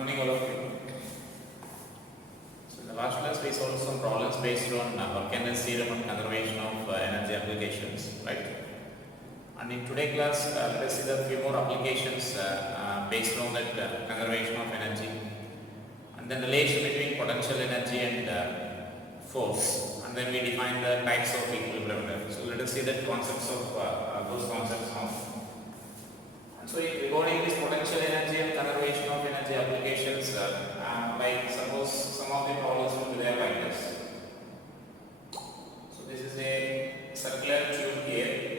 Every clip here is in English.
Morning all of you. So in the last class we solved some problems based on Work-Energy theorem and conservation of energy applications, right? And in today's class, let us see the few more applications based on that conservation of energy, and then relation between potential energy and force, and then we define the types of equilibrium. So let us see the concepts of those concepts now. So regarding this potential energy and conservation of energy applications, like suppose some of the problems will be there like this. So this is a circular tube here.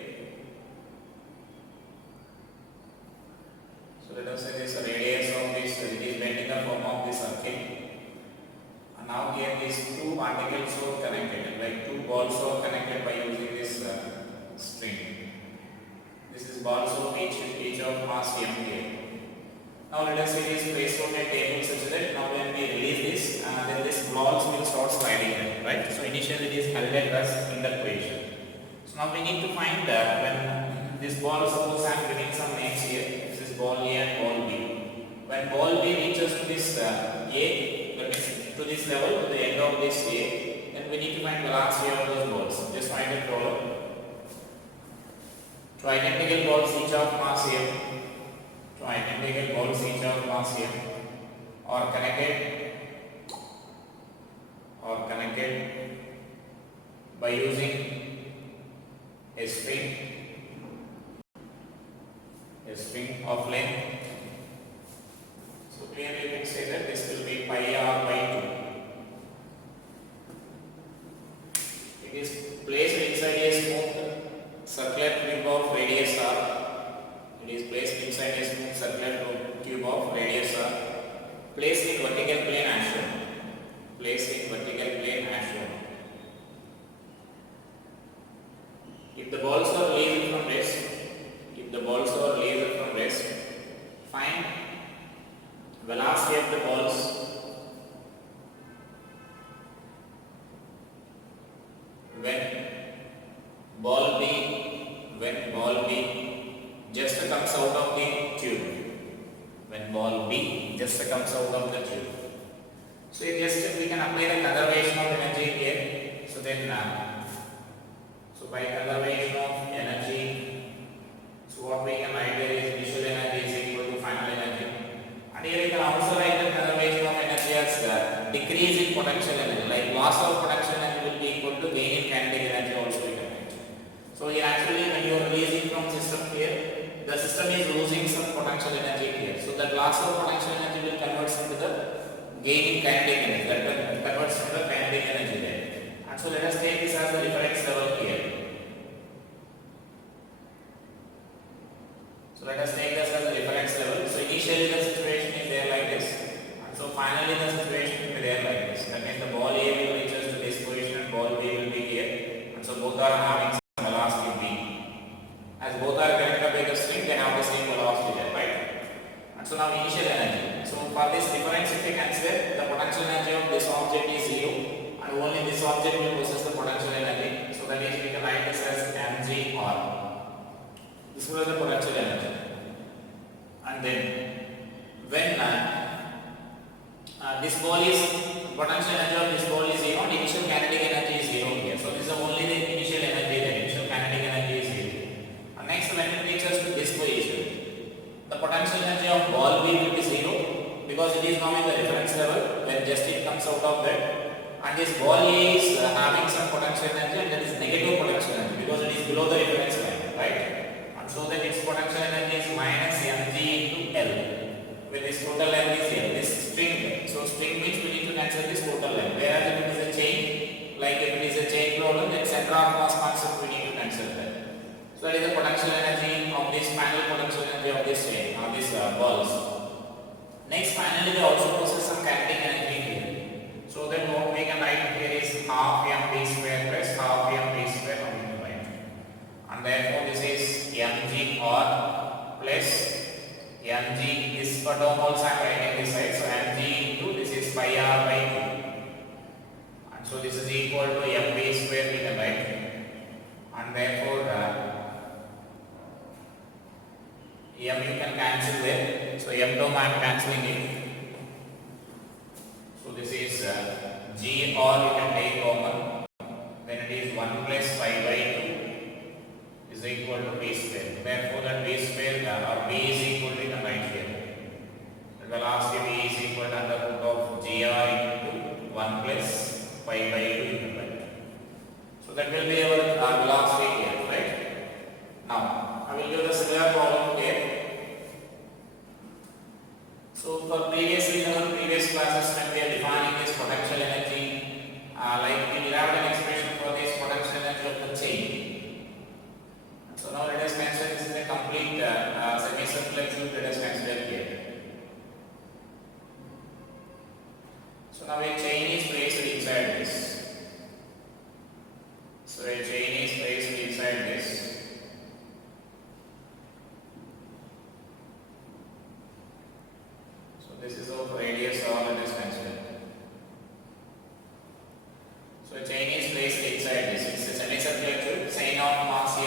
So let us say this radius of this, it is bent in the form of this circle. And now here these two particles are connected, like two balls are connected by using this string. This is balls of each of mass m here. Now let us say this placed on a table such that now when we release this, then this balls will start sliding in, right? So initially it is held at rest in that position. So now we need to find when this ball, suppose I am giving some names here. This is ball A and ball B. When ball B reaches to this A, that means to this level, to the end of this A, then we need to find velocity of those balls. Just find a problem. Two identical balls each of mass m, two identical balls each of mass m are connected by using a string of length. So clearly you can say that this will be pi r by 2. It is placed inside a smooth circular tube of radius r. It is placed inside a smooth circular tube of radius r. Placed in vertical plane as shown. Placed in vertical plane as shown. If the balls are released from rest, find velocity of the balls when ball B just comes out of the tube. When ball B just comes out of the tube. So we can apply the conservation of energy here. So then, so by conservation of energy, so what we can write there is initial energy is equal to final energy. And here we can also write the conservation of energy as decrease in potential energy. Like loss of potential energy will be equal to gain in kinetic energy also we can write. So here actually when you are releasing from system here, the system is losing some potential energy here. So that loss of potential energy will convert into the gain in kinetic energy. That converts into the kinetic energy there. And so let us take this as the reference level here. So let us take this as the reference level. So initially the situation is there like this. And so finally the situation will be there like this. That means the ball A will reach to this position and ball B will be here. And so both are having velocity v. As both are connected by the string, they have the same velocity there, right? And so now initial energy. So for this difference, if we consider the potential energy of this object is 0, and only this object will possess the potential energy. So that is, we can write this as mgr. This was the potential energy. And then when this ball is potential energy of this ball is 0, and initial kinetic energy is 0 here. So this is only the initial energy, the initial kinetic energy is 0. And next, when it reaches to this position, the potential energy of ball B will be 0 because it is now in the reference level when just it comes out of that. And this ball A is having some potential energy, and that is negative potential energy because it is below the reference line, right? And so that its potential energy is minus mg into L. When this total length is here, this string. So string means we need to cancel this total length. Whereas if it is a chain, like if it is a chain problem, then center of mass concept we need to cancel that. So that is the potential energy of this final potential energy of this chain, of these balls. Next, finally, they also possess some kinetic energy here. So then what we can write here is half mv square plus half mv square omega by. And therefore this is mgr plus mg, this term also I am writing this side. So mg into this is pi r by 2. And so this is equal to mv square we can write. And therefore m you can cancel there. So m term I am cancelling it. So this is G, or you can take common, then it is 1 plus pi by 2 is equal to b square. Therefore that b square or b is equal to, you can write here. The velocity b is equal to under root of gr into 1 plus pi by 2, you can write. So that will be our velocity here, right? Now I will give the similar problem here. So for previously in our previous classes when we are defining this potential energy, like we derived an expression for this potential energy of the chain. So now let us consider this is a complete semicircular tube. Let us consider here. So now a chain is placed inside this. So a chain is placed inside this. This is of radius r, let us consider. So a chain is placed inside this. It's a semicircular tube, chain of mass m,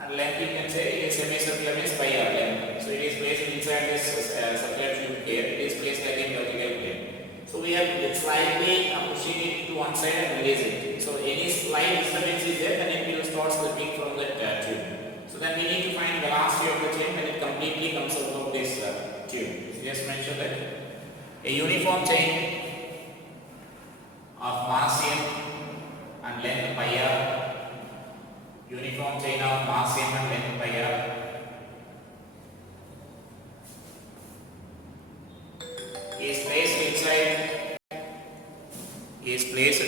and length you can say is semicircular means pi r length. So it is placed inside this circular tube here. It is placed like in vertical plane. So we have slightly pushing it to one side and release it. So any slight disturbance is there, then it will start slipping from that tube. So then we need to find velocity of the chain when it completely comes out of this tube. Just mention that a uniform chain of mass m and length pi r, uniform chain of mass m and length pi r is placed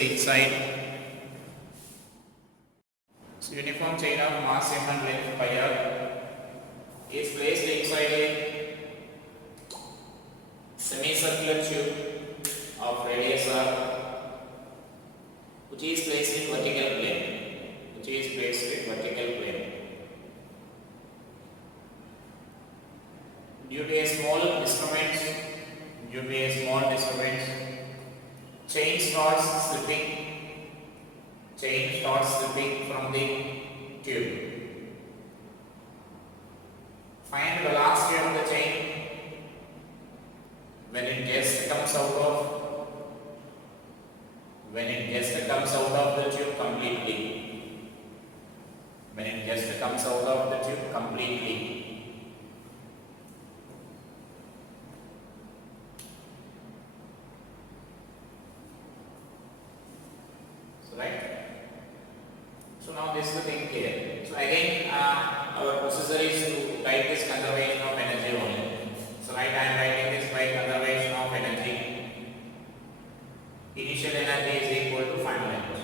inside. So uniform chain of mass m and length pi r is placed inside a semicircular tube of radius r, which is placed in vertical plane. Due to a small disturbance, chain starts slipping from the tube. Find velocity of the chain when it just comes out of the tube completely. So right. So now this is the thing here. So again, our procedure is to write this conservation of energy only. So right, I am writing this by conservation of energy. Initial energy is equal to final energy.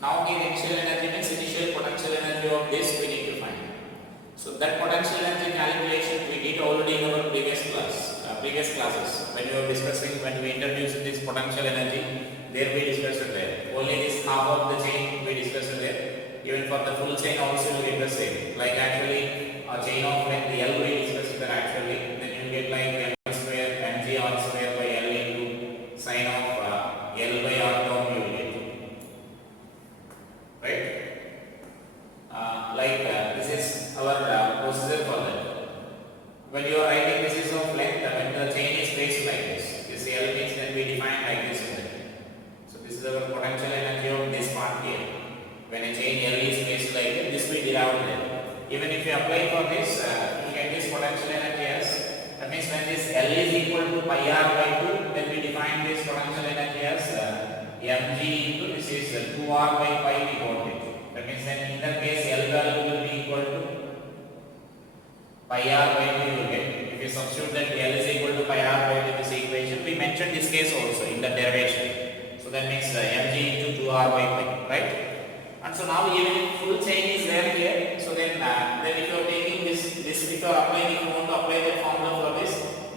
Now in initial energy means initial potential energy of this we need to find. So that potential energy calculation we did already in our previous classes. When we introduced this potential energy, there we discussed it there. Only this half of the chain we discussed it there. Even for the full chain also we get the same. Like actually a chain of length L we discussed it actually. Then you get like L square mg r square by L into sine of L by r term you will get. Right? This is our procedure for that. When you are writing this is of length, when the chain is placed like this L means then we define like this. So this is our potential energy of this part here. When a chain L is placed like this we derive it. Even if you apply for this, you get this potential energy as, that means when this L is equal to pi r by 2, then we define this potential energy as mg into this is 2r by pi we got it. That means then in that case L value will be equal to pi r by 2 you will get. If you substitute that L is equal to pi r by 2 in this equation, we mentioned this case also in the derivation. So that means mg into 2r by pi, right? And so now even if full chain is there here, so then if you are taking this if you are applying, if you want to apply the formula for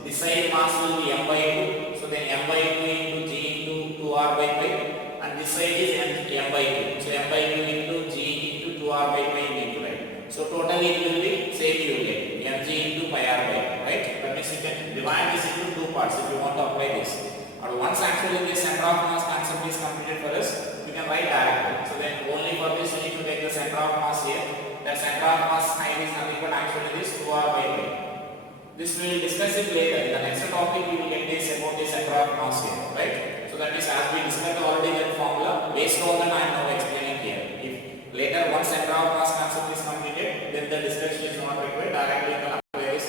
this side mass will be m by 2. So then m by 2 into g into 2r by pi, and this side is m by 2. So m by 2 into g into 2r by pi we need to write. So totally it will be same you will get mg into pi r by pi, right? That means you can divide this into two parts if you want to apply this. And once actually this center of mass concept is completed for us, we can write directly. So then only for this we need to take the center of mass here. The center of mass height is nothing but actually this 2r by pi. This we will discuss it later. In the next topic we will get this about the center of mass here, right? So that means as we discussed already that formula, based on that I am now explaining here. If later once center of mass concept is completed, then the discussion is not required. Directly you can apply this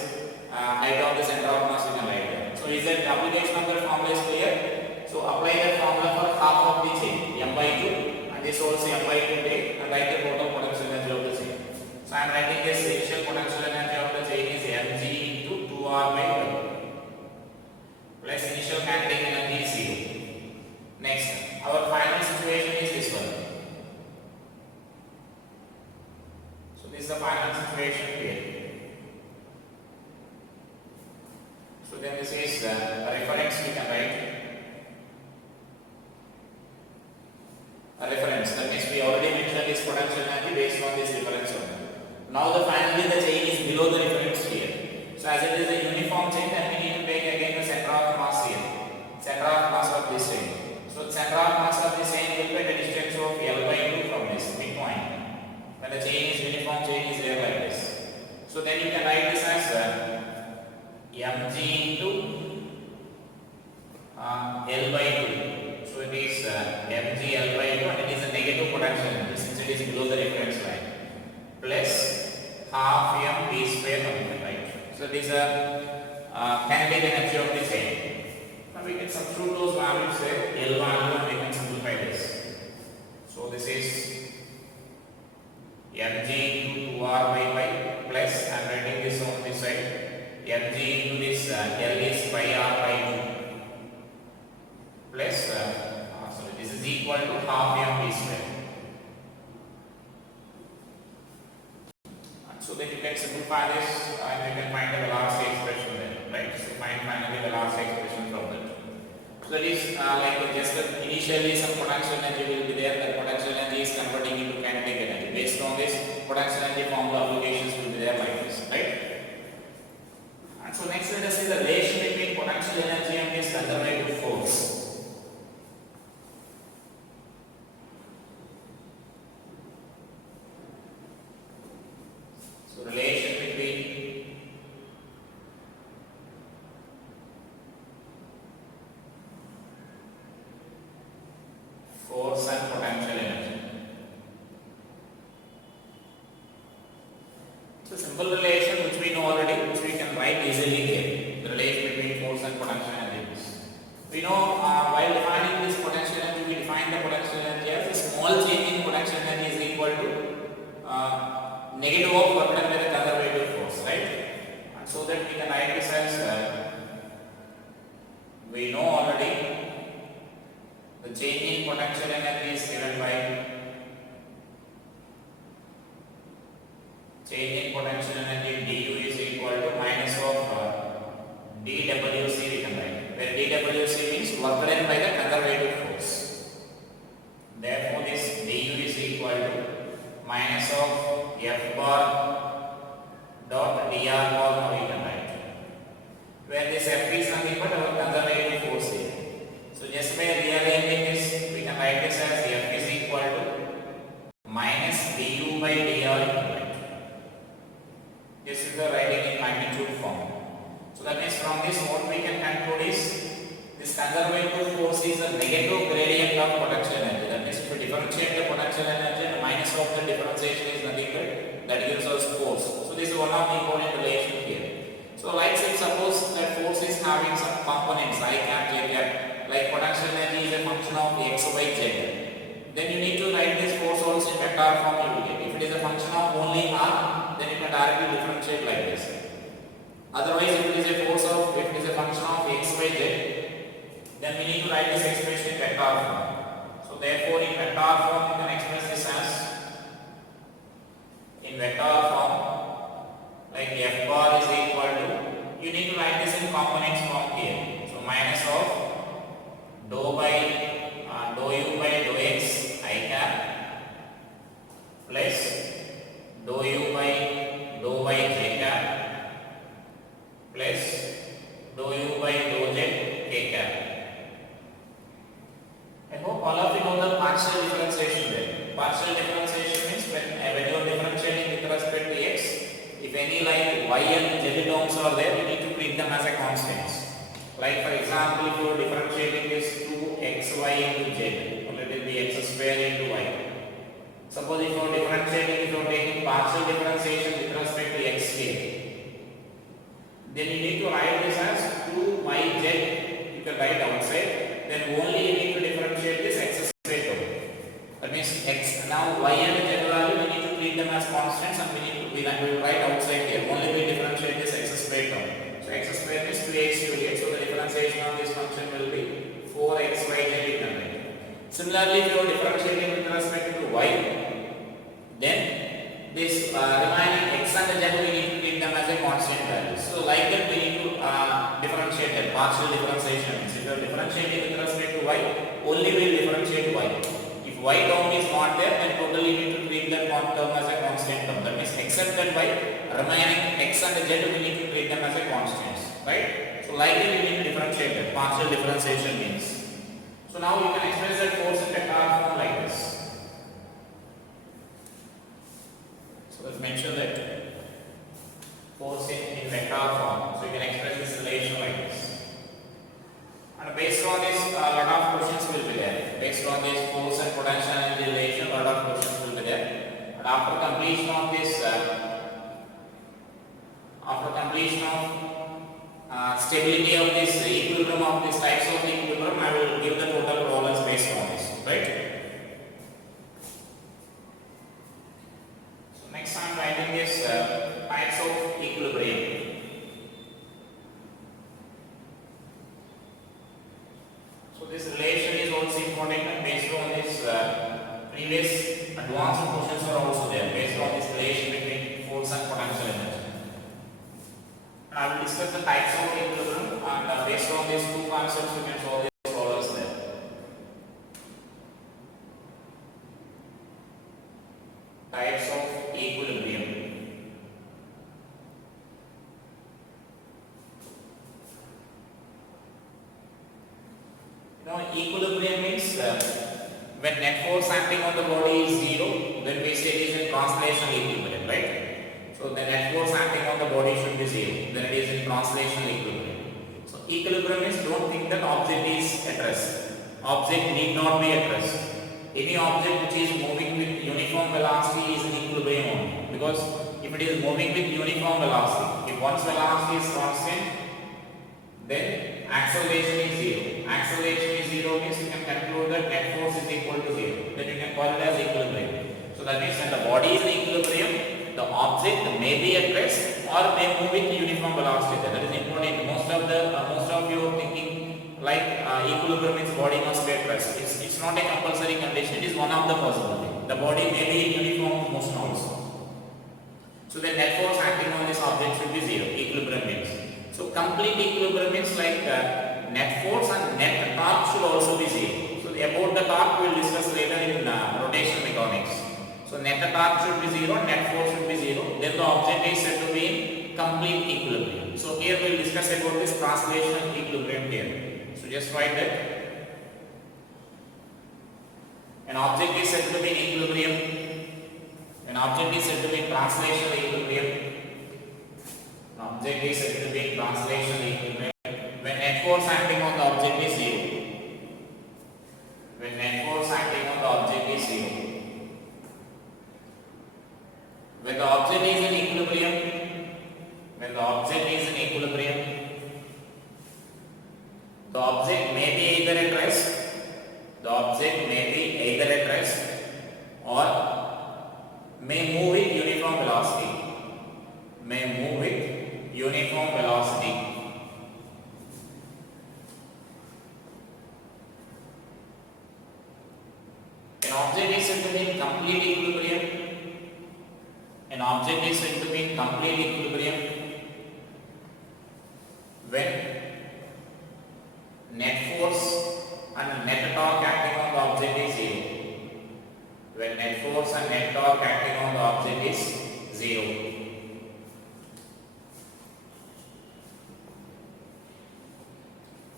height of the center of mass you can write there. So is that the application of the formula is clear? So apply that formula for half of the chain, m by 2, and this also m by 2 take, and write the total potential energy of the chain. So I am writing this initial potential energy of the chain is mg into 2r by 2 plus initial kinetic energy is 0. Next, our final situation is this one. So this is the final situation here. So then this is a reference we can write. A reference, that means we already mentioned this potential energy based on this reference only. Now finally the chain is below the reference here. So as it is a uniform chain, then we need to take again the center of mass here. Center of mass of this chain. So the center of mass of this chain will be the distance of L by 2 from this midpoint. When the chain is uniform, chain is there like this. So then you can write this as mg into L by 2. So it is mg L by 2 and it is a negative potential energy since it is below the reference line. Plus half m v square coming, right? So it is a kinetic energy of the chain. Now we can substitute those values there, L value, and we can simplify this. So this is mg into 2r by pi plus, I am writing this on this side, mg into this L is pi r by 2 plus, sorry, this is equal to half m v square. So that you can simplify this and you can find the velocity expression there, right? So find finally the velocity expression from that. So that is like just initially some potential energy will be there. That potential energy is converting into kinetic energy. Based on this, potential energy formula applications will be there like this, right? And so next let us see the relation between potential energy and this conservative force. So relation between force and potential energy. It's a simple relation which we know already, which we can write easily here. The relation between force and potential energy. We know while defining this potential energy, we define the potential energy as a small change in potential energy is equal to negative of work done by the conservative force, right? And so that we can write this as we know already the change in potential energy is given by change in potential energy du is equal to minus of dWc we can write, where dWc means work done by the conservative force. Therefore this du is equal to minus of F bar dot dr bar now we can write, where this F is nothing but our conservative force here. So just by rearranging this, we can write this as F is equal to minus du by dr. This is the writing in magnitude form. So that means from this what we can conclude is this conservative force is a negative gradient of potential energy. That means if we differentiate the potential energy, the minus of the differentiation is nothing but that gives us force. So this is one of the important relation here. So like say suppose that force is having some components I cap, j cap, like potential energy is a function of x, y, z. Then you need to write this force also in vector form you will get. If it is a function of only r, then you can directly differentiate like this. Otherwise, if it is a force of, if it is a function of x, y, z, then we need to write this expression in vector form. So therefore, in vector form, you can express this as in vector form, like f bar is equal to, you need to write this in components form here. So minus of dou by dou u by dou x I cap plus dou u by dou y j cap plus dou u by dou z k cap. I hope all of you know the partial differentiation there. Partial differentiation means when you are differentiating with respect to x, if any like y and z terms are there, you need to treat them as a constants. Like for example, if you are differentiating this 2xy into z, or let it be x square into y. Suppose if you are differentiating, if you are taking partial differentiation with respect to x here, then you need to write this as 2yz. You can write outside. Then only you need to differentiate this x square term. That means x. Now y and z value we need to treat them as constants, and we will write outside here. Only we differentiate this x square term. So x square is 2x dx. So the differentiation of this function will be 4xyz. Similarly, if you are differentiating with respect to y, then this remaining x and z we need to treat them as a constant value. So like that we need to differentiate that. Partial differentiation means if you are differentiating with respect to y, only we will differentiate y. If y term is not there, then totally we need to treat that term as a constant term. That means except that y, remaining x and z we need to treat them as a constants, right? So like that we need to differentiate that. Partial differentiation means. So now you can express that force in vector form like this. So let's mention that force in vector form. So you can express this relation like this. And based on this, a lot of questions will be there. Based on this force and potential energy relation, a lot of questions will be there. And after completion of this, stability of this equilibrium of these types of equilibrium, I will give the total problems based on this, right? So next I am writing this types of equilibrium. So this relation is also important, and based on this previous advanced questions are also there based on this relation between force and potential energy. I will discuss the types of equilibrium, and based on these two concepts you can solve these problems there. Types of equilibrium. Equilibrium means when net force acting on the body is zero, then we say it is in translational equilibrium, right? So the net force acting on the body should be zero. Then it is in translational equilibrium. So equilibrium means don't think that object is at rest. Object need not be at rest. Any object which is moving with uniform velocity is in equilibrium only. Because if it is moving with uniform velocity, if one's velocity is constant, then acceleration is zero. Acceleration is zero means you can conclude that net force is equal to zero. Then you can call it as equilibrium. So that means when the body is in equilibrium, the object may be at rest or may move with uniform velocity. That is important. Most of you are thinking like equilibrium means body must be at rest. It's not a compulsory condition. It is one of the possibility. The body may be in uniform motion also. So the net force acting on this object should be zero. Equilibrium means. So complete equilibrium means like net force and net torque should also be zero. So about the torque we will discuss later in rotational mechanics. So net torque should be zero, net force should be zero. Then the object is said to be in complete equilibrium. So here we will discuss about this translational equilibrium here. So just write that. An object is said to be in equilibrium. An object is said to be in translational equilibrium. An object is said to be in translational equilibrium when net force acting on the object is zero. When net force acting on the object is zero. When the object is in equilibrium, the object may be either at rest, or may move with uniform velocity. An object is said to be in complete equilibrium. An object is said to be in complete equilibrium when net force and net torque acting on the object is zero. When net force and net torque acting on the object is zero.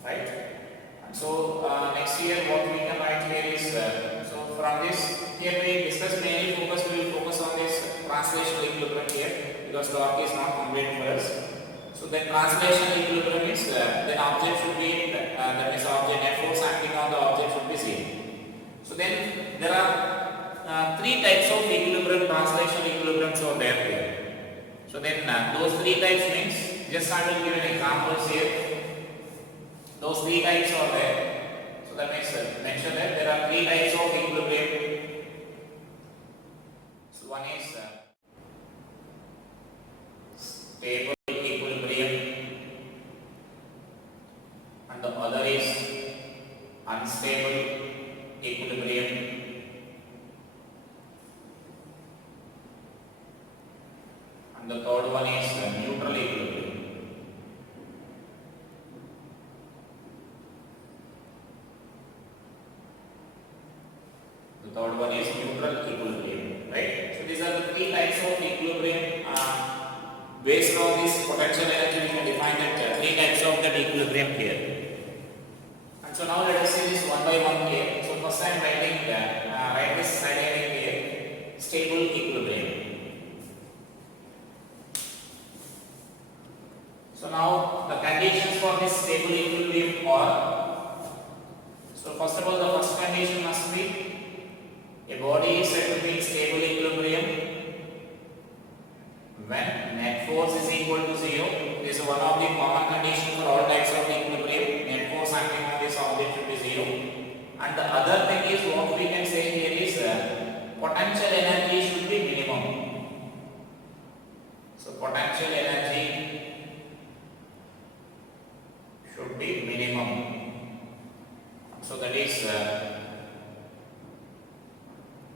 Right? And so next year what we can write here is so from this here we discuss mainly we will focus on this translational equilibrium here because torque is not complete for us. So then translation equilibrium is then object should be that means object net force acting on the object should be 0. So then there are three types of equilibrium, translation equilibriums are there here. So then those three types means, just I will give an examples here. Those three types are there. So that means mention that there are three types of equilibrium. So one is stable equilibrium and the other is unstable equilibrium. And the third one is neutral equilibrium. The third one is neutral equilibrium, right? So these are the three types of equilibrium. Based on this potential energy, we can define that three types of that equilibrium here. And so now let us see this one by one here. So first I am writing write this side heading here, stable equilibrium. So now the conditions for this stable equilibrium are, so first of all the first condition must be a body is said to be in stable equilibrium when net force is equal to 0. This is one of the common conditions for all types of equilibrium. Net force acting on this object should be 0. And the other thing is what we can say here is potential energy should be minimum. So potential energy should be minimum. So that is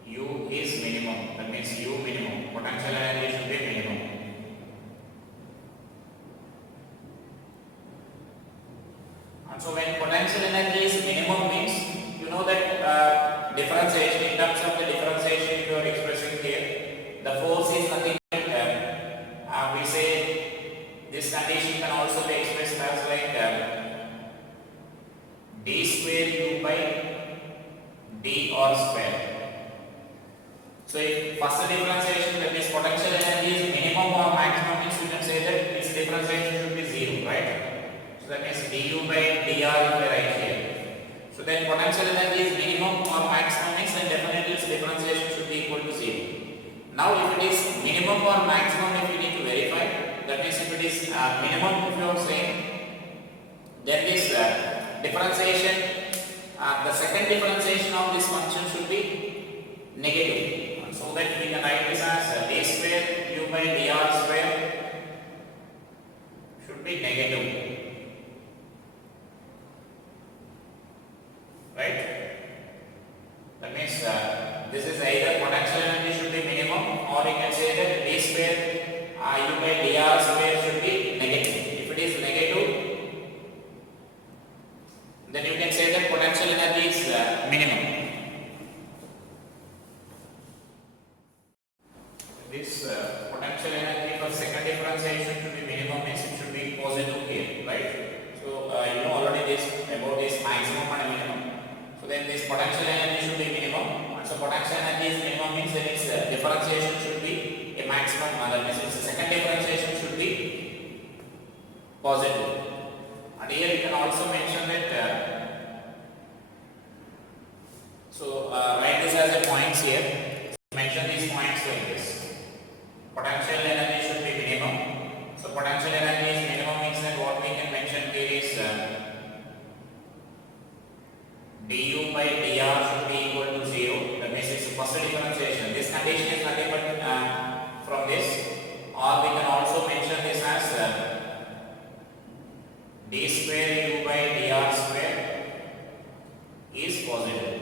U is minimum. That means U minimum. Potential energy should be minimum. And so when potential energy is minimum means, you know that differentiation, in terms of the differentiation if you are expressing here, the force is nothing but we say this condition can also be expressed as like d square u by dr square. So if first differentiation, that means potential energy is minimum or maximum, means you can say that its differentiation should be 0, right? So that means du by dr is right here. So then potential energy is minimum or maximum means then definitely its differentiation should be equal to 0. Now if it is minimum or maximum, if you need to verify, that means if it is minimum, if you are saying, then this differentiation, the second differentiation of this function should be negative. So that we can write this as d square u by dr square should be negative, right? That means this is either potential energy should be minimum, or you can say that d square u by dr square should be negative. If it is negative, then you can say that potential energy is minimum. This potential energy for second differentiation should be minimum means it should be positive here, right? So you know already this about this maximum and minimum. So then this potential energy should be minimum, and so potential energy is minimum means then its differentiation should be a maximum. That means its second differentiation should be positive. And here you can also mention that. Write this as a points here. Mention these points like this. Potential energy should be minimum. So potential energy is minimum means that what we can mention here is du by dr should be equal to 0. That means it's a first differentiation. This condition is nothing but from this, or we can also mention this as d square u by dr square is positive.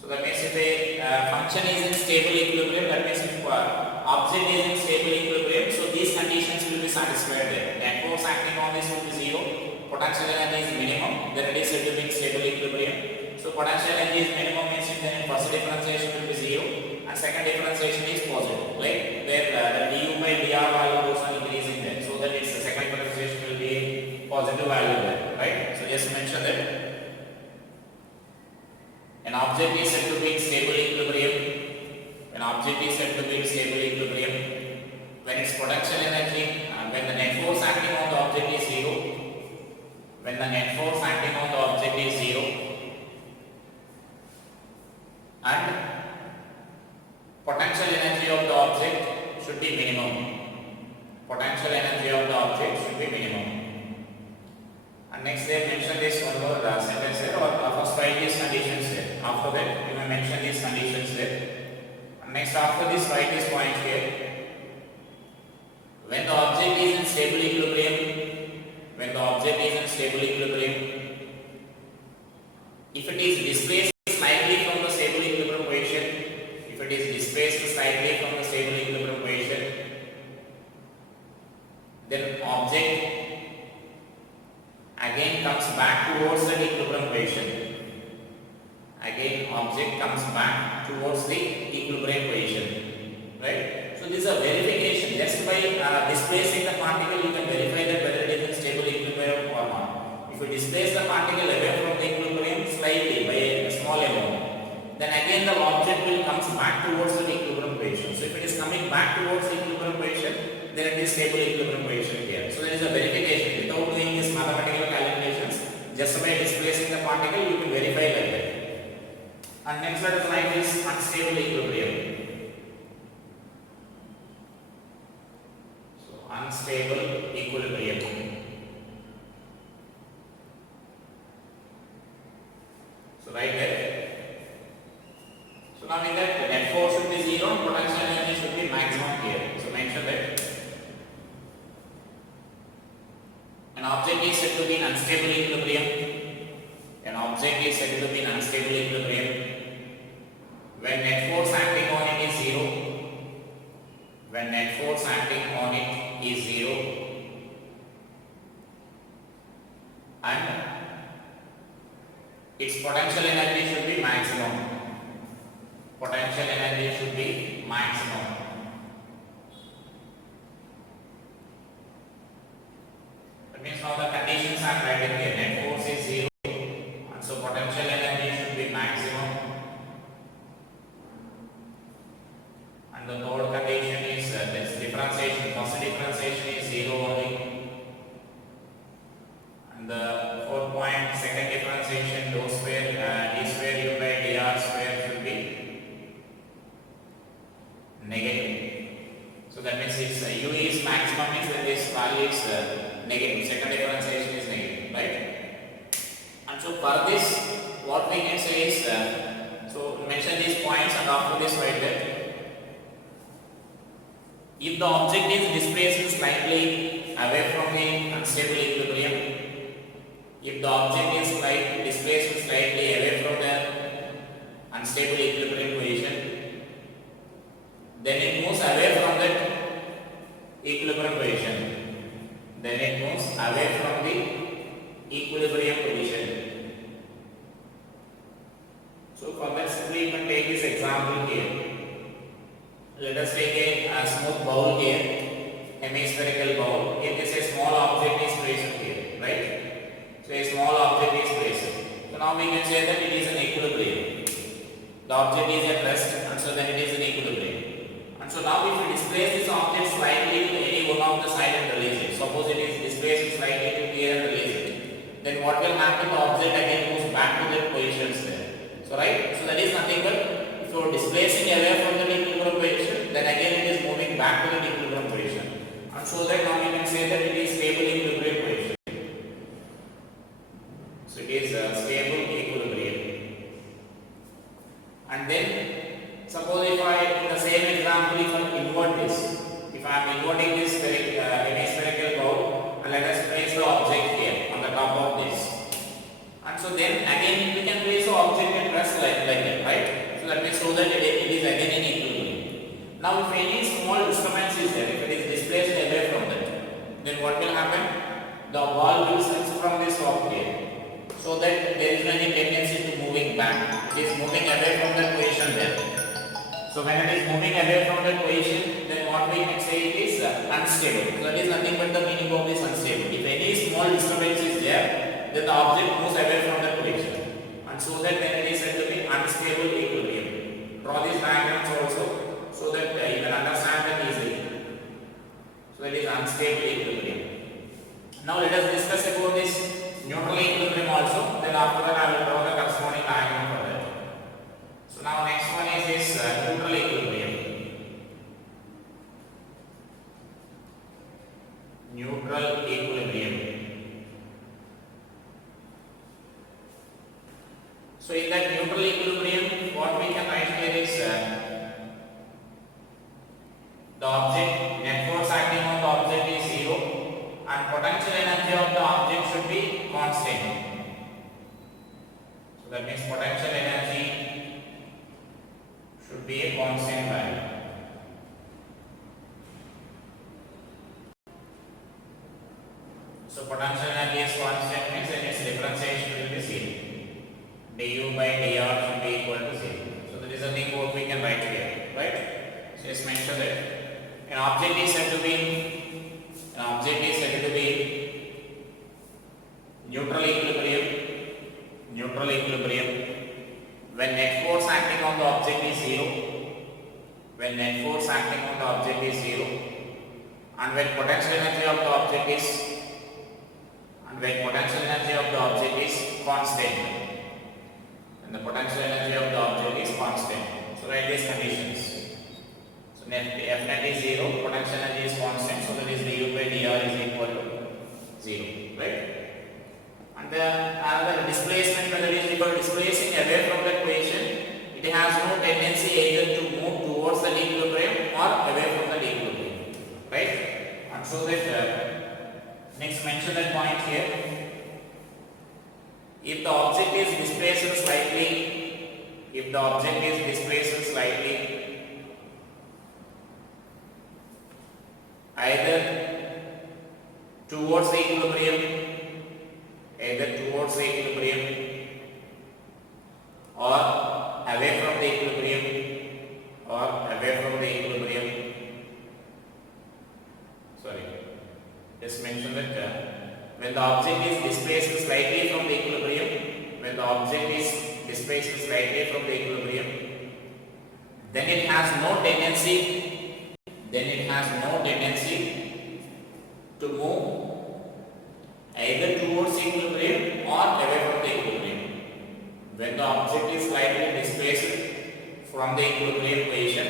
So that means if a function is in stable equilibrium, that means if object is in stable equilibrium, so these conditions will be satisfied there. Net force acting on this will be 0, potential energy is minimum, then it is said to be in stable equilibrium. So potential energy is minimum means then first differentiation will be 0 and second differentiation is positive, like where the du by dr value goes on increasing there, so that its second differentiation will be positive value there, right? So just mention that an object is said to be in stable equilibrium. An object is said to be in stable equilibrium when its potential energy, when the net force object should be minimum. And next they mention this one more sentence here, or first write these conditions here. After that you may mention these conditions here. And next after this write this point here. When the object is in stable equilibrium, when the object is in stable equilibrium, if it is displaced slightly from the stable equilibrium position, if it is displaced slightly from the stable equilibrium position, then object again comes back towards the equilibrium position. Again object comes back towards the equilibrium position, right? So this is a verification. Just by displacing the particle you can verify that whether it is in stable equilibrium or not. If you displace the particle away from the equilibrium slightly by a small amount, then again the object will comes back towards the equilibrium position. So if it is coming back towards the equilibrium position, then it is stable equilibrium position here. So there is a verification. Without doing this mathematical calculations, just by displacing the particle you can verify like that. And next let us write this unstable equilibrium. So unstable equilibrium. So write that. So now in that the net force should be 0 and potential energy should be maximum here. So mention that. An object is said to be in unstable equilibrium. An object is said to be in unstable equilibrium when net force acting on it is 0. When net force acting on it is 0 and its potential energy should be maximum. Potential energy should be maximum. That means now the conditions are written here. Net force is 0 and so potential energy should be maximum. And the third condition is this differentiation. First differentiation is 0 only. And the fourth point, second differentiation, dou square d square u by dr square should be negative. So that means its u is maximum means that this value is negative. Second differentiation is negative, right? And so for this, what we can say is, so mention these points and after this write that if the object is displaced slightly away from the unstable equilibrium, if the object is displaced slightly away from the unstable equilibrium position, then it moves away from that equilibrium position. Then it moves away from the equilibrium position. So for that simply you can take this example here. Let us take a smooth bowl here, hemispherical bowl. Here this a small object is placed here, right? So a small object is placed. So now we can say that it is an equilibrium. The object is at rest and so then it is an equilibrium. And so now if we displace this object slightly to any one of the side and release it, suppose it is displaced slightly to here and release it, then what will happen? The object again moves back to their positions there. So right? So that is nothing but if you are displacing away from the equilibrium position, then again it is moving back to the equilibrium position. And so that now we can say that it is stable equilibrium position. So it is stable equilibrium. And then suppose if I, in the same example, if I invert this, if I am inverting this hemispherical bowl and let us place the object here on the top of this. And so then again we can place the object at rest like that, right? That means so that it is again in equilibrium. Now if any small disturbance is there, if it is displaced away from that, then what will happen? The ball will sense from this rock here, so that there is any tendency to moving back. It is moving away from that position there. So when it is moving away from that position, then what we can say it is unstable. So that is nothing but the meaning of this unstable. If any small disturbance is there, then the object moves away from that position. And so that then it is said to be unstable equilibrium. Draw these diagrams also so that you can understand them easily. So that is unstable equilibrium. Now let us discuss about this neutral equilibrium also. Then after that I will draw the corresponding diagram for that. So now next one is this neutral equilibrium. Neutral neutral equilibrium. So in that neutral equilibrium, what we can write here is the object, net force acting on the object is 0 and potential energy of the object should be constant. So that means potential energy should be a constant value. So potential energy is constant means then its differentiation will be 0. du by dr should be equal to 0. So that is the thing what we can write here, right? So let's mention that an object is said to be neutral equilibrium when net force acting on the object is 0, and when potential energy of the object is constant. And the potential energy of the object is constant. So write these conditions. So F net is 0, potential energy is constant, so that is du by dr is equal to 0, right? And the another displacement method is because displacing away from the equation, it has no tendency either to move towards the equilibrium or away from the equilibrium, right? And so that next mention that point here. If the object is displaced slightly, either towards the equilibrium or away from the equilibrium, sorry, just mention that when the object is displaced slightly from the equilibrium, then it has no tendency to move either towards equilibrium or away from the equilibrium. When the object is slightly displaced from the equilibrium position,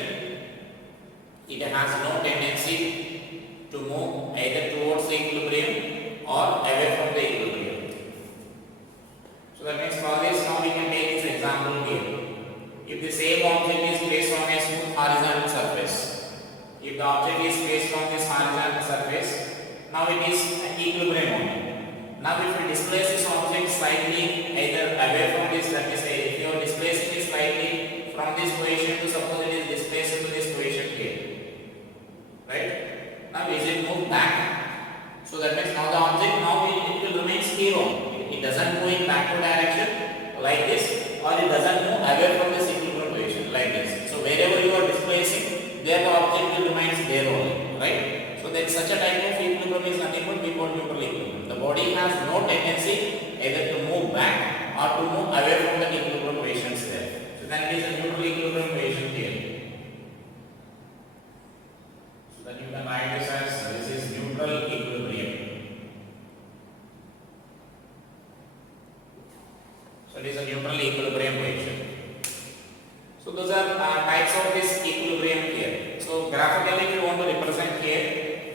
it has no tendency to move either towards the equilibrium or away from the equilibrium. So that means for this now we can take this example here. If the same object is placed on a smooth horizontal surface, now it is an equilibrium only. Now if we displace this object slightly either away from this, let me say if you are displacing it slightly from this position to suppose it is displaced to this position here, right? Now is it moved back? So that means now the object it will remain here only. It doesn't move in backward direction like this, or it doesn't move away from this equilibrium position like this. So wherever you are displacing, there the object will remain there only, right? So that such a type of equilibrium is nothing but we call neutral equilibrium. The body has no tendency either to move back or to move away from the equilibrium positions there. So then it is a neutral equilibrium position here. So then you can write this as this is neutral equilibrium. So it is a neutral equilibrium position. So those are types of this equilibrium here. So graphically if you want to represent here,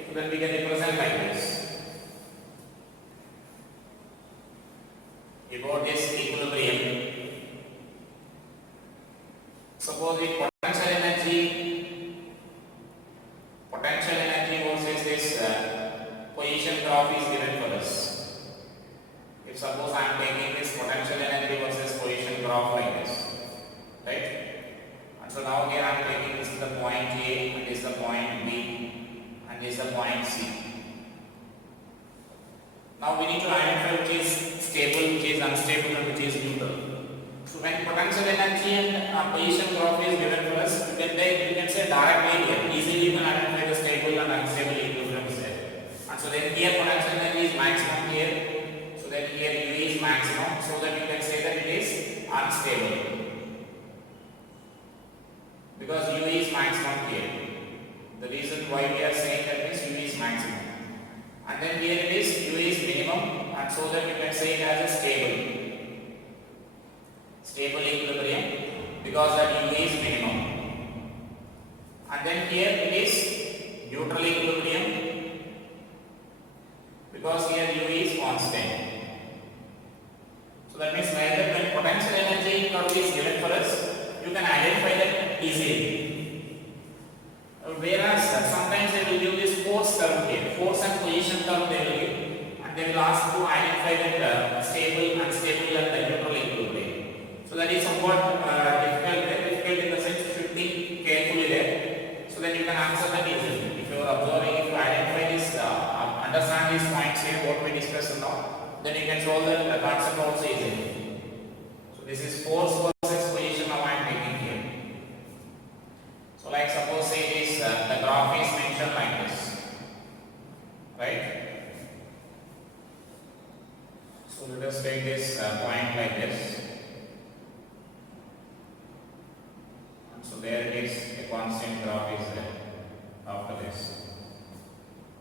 so then we can represent like this. About this equilibrium, suppose the potential energy versus this position graph is given for us. If suppose I am taking this potential energy versus position graph like this, right? And so now here I am taking this is the point A and this is the point B and this is the point C. Now we need to identify which is stable, which is unstable and which is neutral. So when potential energy and position graph is given for us, we can say directly here. Easily you can identify the stable and unstable equilibriums there. And so then here potential energy is maximum here. So then here U is maximum. So that you can say that it is unstable. Because U is maximum here. The reason why we are saying that is U is maximum. And then here it is U is minimum, and so that you can say it as a stable equilibrium because that U is minimum. And then here it is neutral equilibrium because here U is constant. So that means like that when potential energy curve is given for us, you can identify that easily. Whereas sometimes they will give this force curve here, force and position curve they will give, and they will ask to identify that stable, unstable and the neutral equilibrium. So that is somewhat difficult in the sense you should think carefully there. So that you can answer that easily. If you are observing, if you identify this, understand these points here, what we discussed now, then you can solve the concept also easily. So this is force versus position now I am taking here. So like suppose say this, the graph is mentioned like this, right? So let us take this point like this. So there it is, a constant graph is there after this.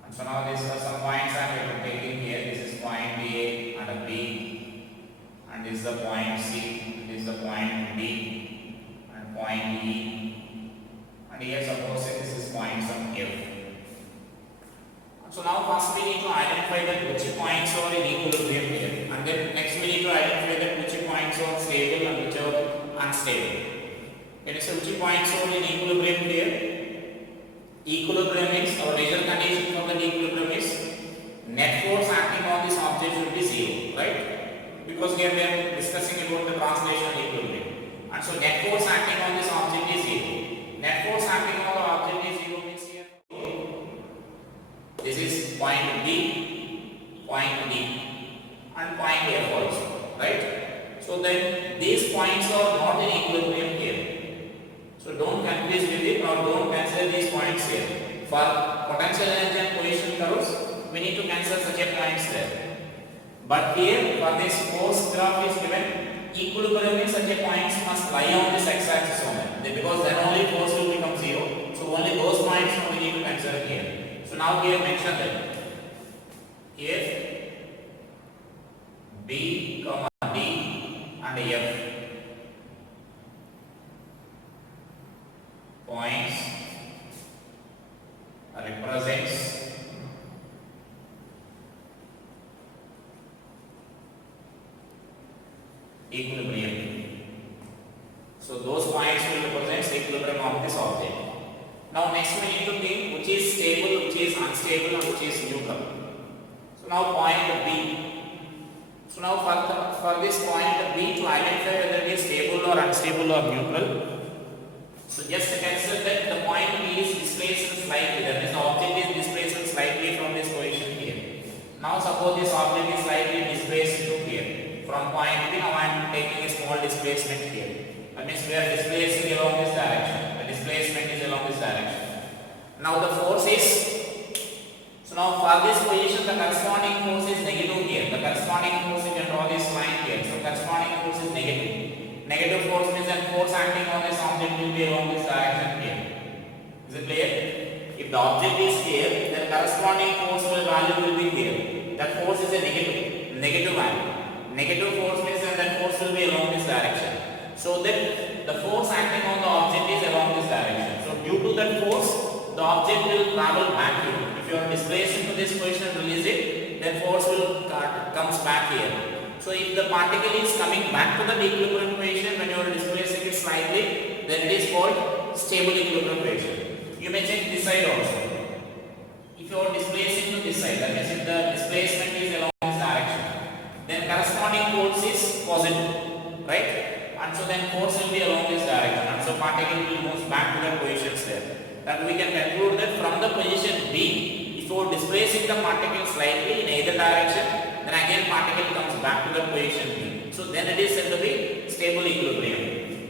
And so now these are some points I am taking here. This is point A and B, and this is the point C, and this is the point D, and point E, and here suppose this is point some F. So now first we need to identify that which points are in equilibrium here, and then next we need to identify that which points are stable and which are unstable. It is which points are in equilibrium here. Equilibrium means our major condition for the equilibrium is net force acting on this object should be zero, right? Because here we are discussing about the translational equilibrium, and so net force acting on this object is zero. Net force acting on the object is zero means here this is point B, point D, and point F also, right? So then these points are not in equilibrium here. So don't confuse with it or don't consider these points here. For potential energy and position curves, we need to consider such a points there. But here, for this force graph is given, equilibrium means such a points must lie on this x-axis only, because then only force will become zero. So only those points we need to consider here. So now here mention that here B, D and F points represents equilibrium. So those points will represent equilibrium of this object. Now next we need to think which is stable, which is unstable and which is neutral. So now point B. So now for this point B to identify whether it is stable or unstable or neutral. So just consider that the point B is displaced slightly, that is the object is displaced slightly from this position here. Now suppose this object is slightly displaced to here. From point B now I am taking a small displacement here. That means we are displacing along this direction. The displacement is along this direction. Now the force is, so now for this position the corresponding force is negative here. The corresponding force you can draw this line here. So corresponding force is negative. Negative force means that force acting on this object will be along this direction here. Is it clear? If the object is here, then corresponding force value will be here. That force is a negative value. Negative force means that force will be along this direction. So that the force acting on the object is along this direction. So due to that force, the object will travel back here. If you are displaced into this position and release it, then force will comes back here. So if the particle is coming back to the equilibrium position when you are displacing it slightly, then it is called stable equilibrium position. You may check this side also. If you are displacing to this side, that means if the displacement is along this direction, then corresponding force is positive, right? And so then force will be along this direction, and so particle will move back to the positions there. That we can conclude that from the position B, if you are displacing the particle slightly in either direction, then again particle comes back to the position B. So then it is said to be stable equilibrium.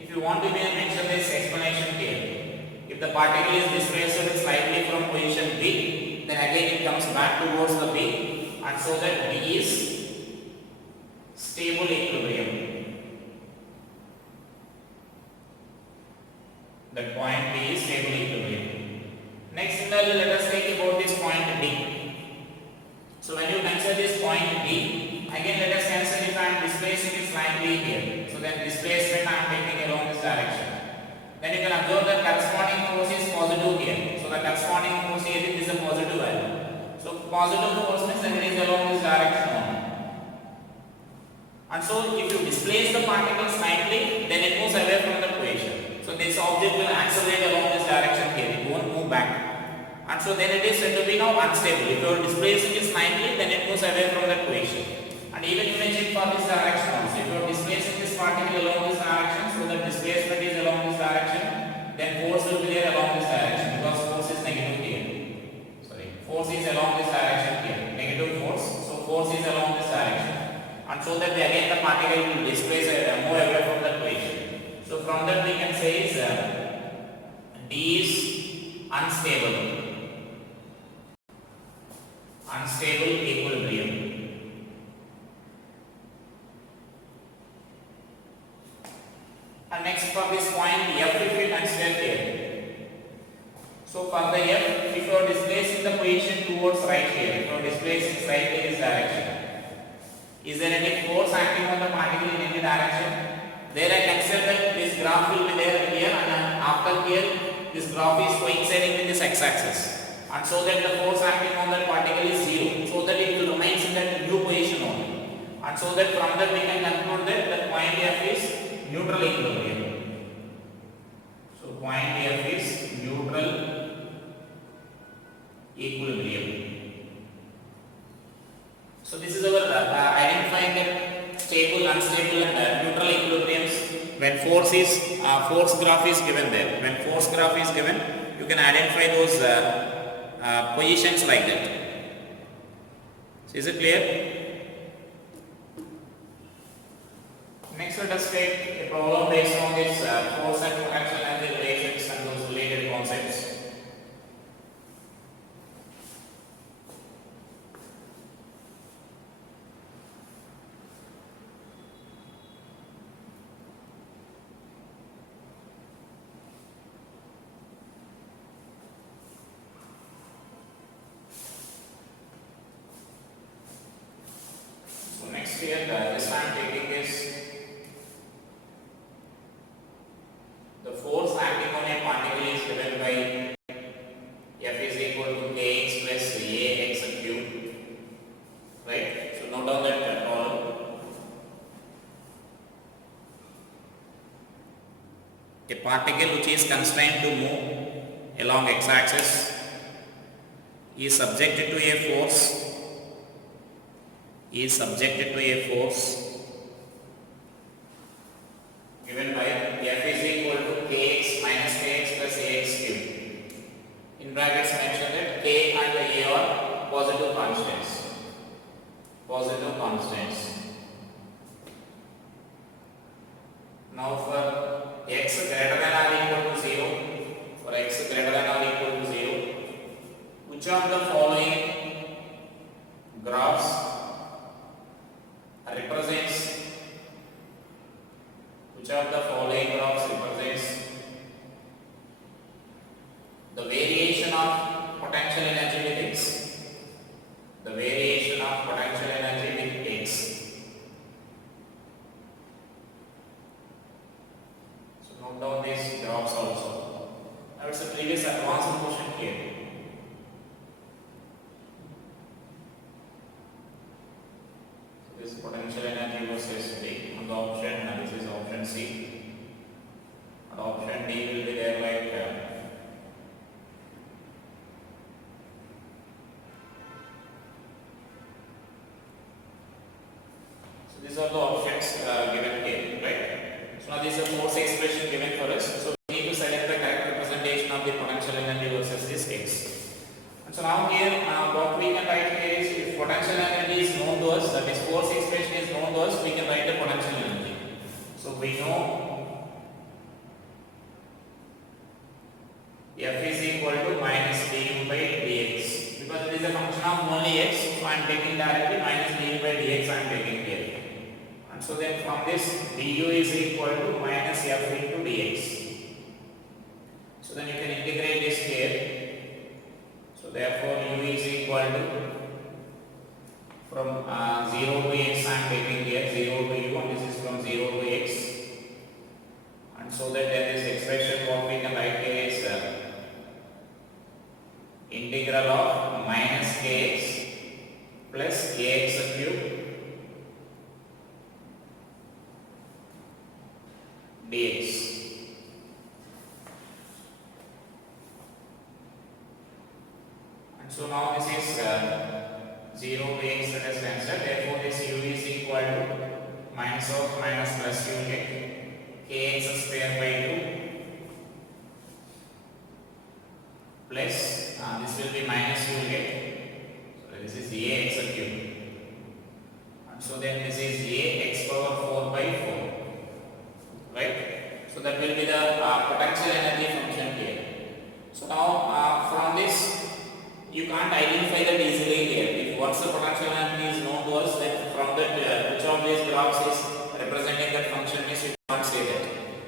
If you want to mention this explanation here, if the particle is displaced slightly from position B, then again it comes back towards the B, and so that B is stable equilibrium. That point B is stable equilibrium. Next, similarly, let us take about this point D. So when you consider this point D, again let us consider if I am displacing it slightly here. So then displacement I am taking along this direction. Then you can observe that corresponding force is positive here. So the corresponding force here is a positive value. So So positive force means that it is along this direction only. And so if you displace the particle slightly, then it moves away from the position. So this object will accelerate along this direction here, it won't move back. And so then it is said to be now unstable. If you are displacing it slightly, then it moves away from that position. And even you may check for this direction also. If you are displacing this particle along this direction, so the displacement is along this direction, then force will be there along this direction because force is negative here. Sorry, force is along this direction here, negative force. So force is along this direction. And so that again the particle will displace move away from that position. So from that we can say is D is unstable. Unstable equilibrium. And next for this point F, if we consider here. So for the F, if you are displacing the position towards right here, if you are displacing slightly this direction, is there any force acting on the particle in any direction? There I consider that this graph will be there here, and after here this graph is coinciding with this x-axis. And so that the force acting on that particle is 0, so that it will remain in that new position only. And so that from that we can conclude that the point F is neutral equilibrium. So point F is neutral equilibrium. So this is our identifying that stable, unstable and neutral equilibriums when force graph is given there. When force graph is given, you can identify those positions like that. So is it clear? Next let us take a problem based on this force and potential energy relations and those related concepts. Here this I am taking is the force acting on a particle is given by F is equal to kx plus ax cube, right? So note down that problem. A particle which is constrained to move along x-axis is subjected to a force given by F is equal to kx minus kx plus ax cube. In brackets mention that k and a are positive constants. Now for x greater than or equal to 0, which of the following graphs represents the variation of potential energy with x. So note down these graphs also. Now it's a previous advanced question here. This potential energy versus D on the option, and this is option C. And option D will be there like so these are the options given here, right? So now this is a force expression given for us. So we need to select the correct representation of the potential energy versus this x. And so now here what we can write here is if potential energy is known to us, that is force expression is known to us, we can write the potential energy. So we know F is equal to minus du by dx, because it is a function of only x, so I am taking directly minus du by dx I am taking here. And so then from this du is equal to minus f into dx. So then you can integrate this here. So therefore u is equal to from 0 to x I am taking here 0 to u, and this is from 0 to x. And so that there is expression what we can write here is integral of minus kx plus ax cube dx. And so now this is 0 ax that is cancelled. Therefore, this u is equal to minus of minus plus you get kx square by 2 plus this will be minus you get, so this is ax cube, and so then this is ax power 4 by 4, right? So that will be the potential energy function here. So now from this you can't identify that easily here. If once the potential energy is known to us, then from that which of these graphs is representing that function means you can't say that.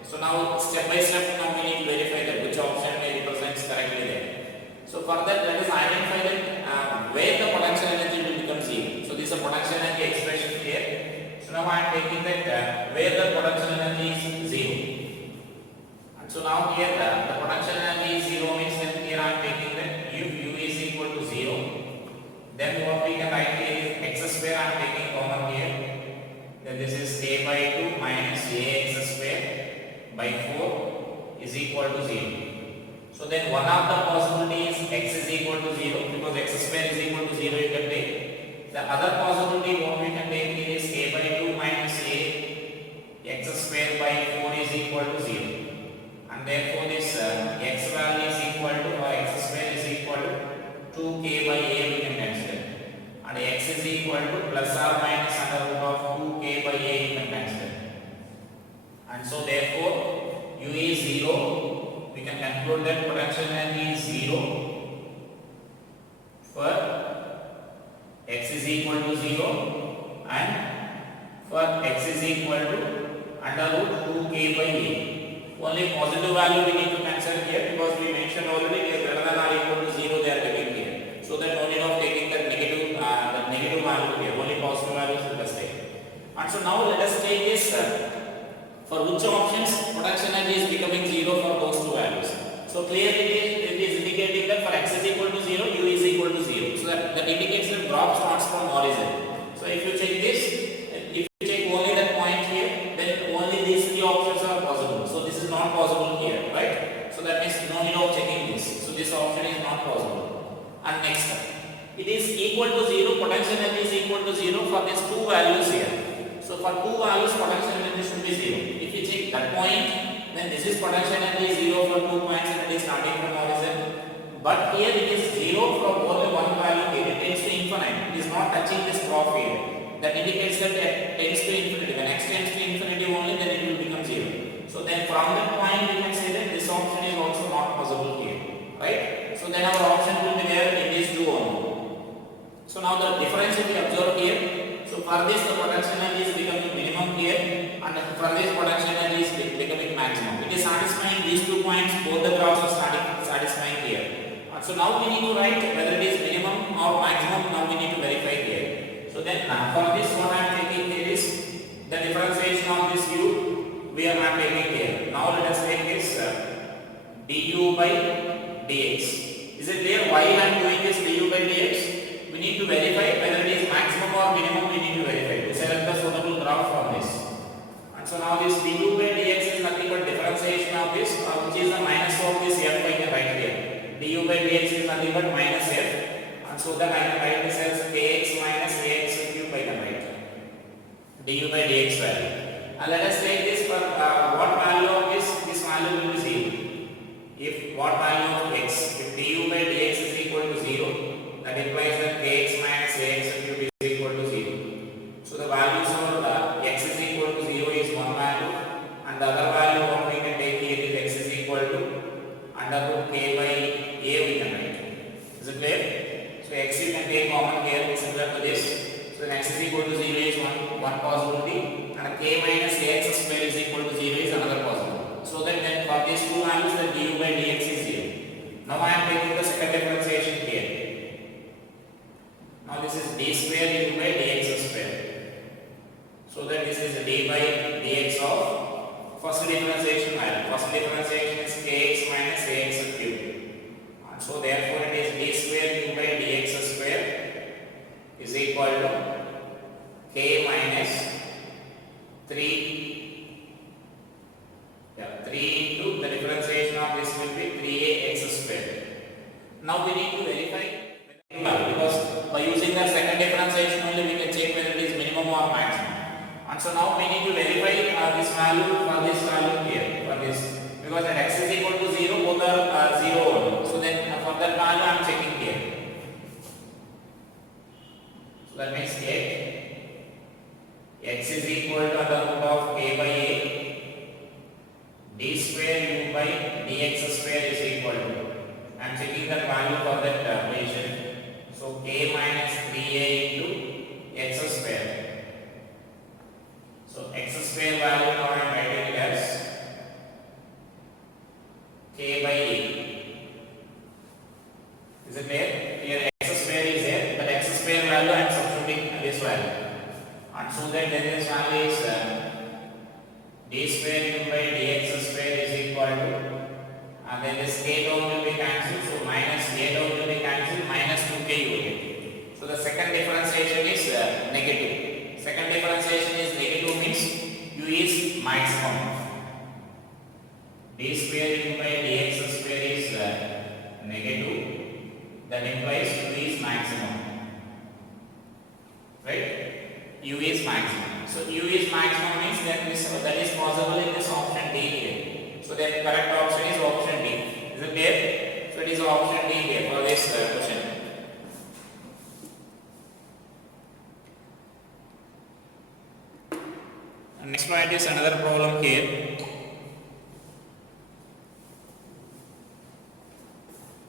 So now step by step now we need to verify that which option may represents correctly there. So for that, let us identify that where the potential energy will become 0. So this is a potential energy expression here. So now I am taking that where the potential energy is 0. And so now here the potential energy is 0 means then here I am taking that if u is equal to 0, then what we can write here is x square I am taking common here. Then this is k by 2 minus ax square by 4 is equal to 0. So then one of the possibilities x is equal to 0 because x square is equal to 0 you can take. The other possibility what we can take here is k by 2 minus a x square by 4 is equal to 0. And therefore this x value is equal to or x square is equal to 2k by a we can consider. And x is equal to plus or minus under root of 2k by a you can consider. And so therefore u is 0. We can conclude that potential energy is 0 for x is equal to 0 and for x is equal to under root 2k by a. Only positive value we need to consider here because we mentioned already it is greater than or equal to 0 they are taking here. So that no need of taking that negative value here. Only positive values let us take. And so now let us take this for which options potential energy is becoming 0 for those two values. So clearly it is indicating that for x is equal to 0, u is equal to 0. So that indicates that graph starts from origin. So if you check this, if you check only that point here, then only these three options are possible. So this is not possible here, right? So that means no need of checking this. So this option is not possible. And next, it is equal to 0, potential energy is equal to 0 for these two values here. So for two values potential energy should be 0. If you check that point, then this is potential energy 0 for 2 points and it is starting from origin. But here it is 0 from only one value here. It tends to infinite. It is not touching this graph here. That indicates that it tends to infinity. When x tends to infinity only, then it will become 0. So then from that point we can say that this option is also not possible here, right? So then our option will be there in these two only. So now the difference will be observed here. So for this the potential energy is becoming minimum here and for this potential energy is becoming maximum. It is satisfying these 2 points, both the graphs are satisfying here. And so now we need to write whether it is minimum or maximum, now we need to verify here. So then for this what I am taking here is the differentiation of this u we are not taking here. Now let us take this du by dx. Is it clear why I am doing this du by dx? We need to verify whether it is maximum or minimum. We need to verify to select the suitable graph from this. And so now this du by dx is nothing but differentiation of this, which is the minus of this f I can write here. Du by dx is nothing but minus f, and so that I can write this as kx minus ax cube I can write du by dx value. And let us take this for what value of this value will be 0. If what value of x, if du by dx is equal to 0, that implies that kx minus ax cube is equal to 0. So the values for x is equal to 0 is one value, and the other value what we can take here is x is equal to under root k by a we can write. Is it clear? So x you can take common here similar to this. So then x is equal to 0 is one possibility, and k minus ax square is equal to 0 is another possibility. So then for these two values the du by dx is 0. Now I am taking the second differentiation here. Now this is d square du by dx square. So that this is d by dx of first differentiation value. First differentiation is kx minus ax cube. And so therefore it is d square u by dx square is equal to k minus 3 into the differentiation of this will be 3ax square. Now we need to verify because by using the second differentiation only we can check whether it is minimum or maximum. And so now we need to verify this value for this value here for this, because at x is equal to 0 both are 0 only. So then for that value I am checking here. So that makes 8. X is equal to the root of k by a d square u by dx square is equal to, I am checking the value for that equation. So k minus 3a into x square. So x square value now I am writing it as k by a. Is it there? Here x square is there, but x square value I am substituting this value. And so that then this value is d square u by dx square is equal to, and then this k term will be cancelled, so minus a term will be cancelled, minus 2k you will get. So the second differentiation is negative. Second differentiation is negative means u is maximum. D square u by dx square is negative. That implies u is maximum. Right? U is maximum. So u is maximum means that is possible in this option D here. So then correct option is option D. Is it clear? So it is option D here for this question. And next one is another problem here.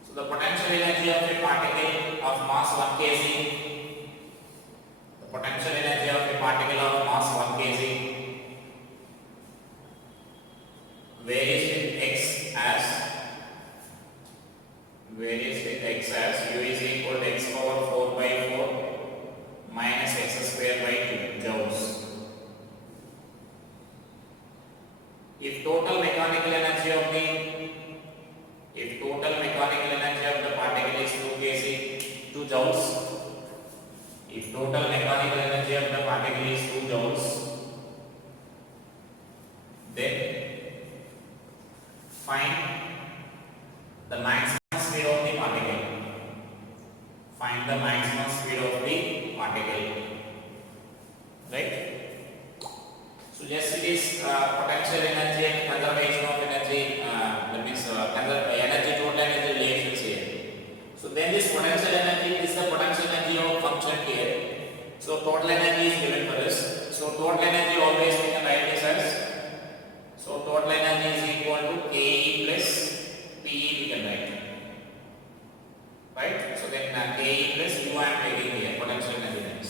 So the potential energy of a particle of mass 1 kg. The potential energy of a particle of mass 1 kg varies with x as u is equal to x power 4 by 4 minus x square by 2 joules. If total mechanical energy of the particle is 2 kg 2 joules, if total mechanical energy of the particle is 2 joules, then find the maximum speed of the particle. Find the maximum speed of the particle. Right? So just it is potential energy and conservation of energy. That means energy total energy relations here. So then this potential energy is the potential energy of function here. So total energy is given for this. So total energy always we can write this as, so total energy is equal to Ke plus Pe we can write. Right? So then Ke plus U I am taking here potential energy means.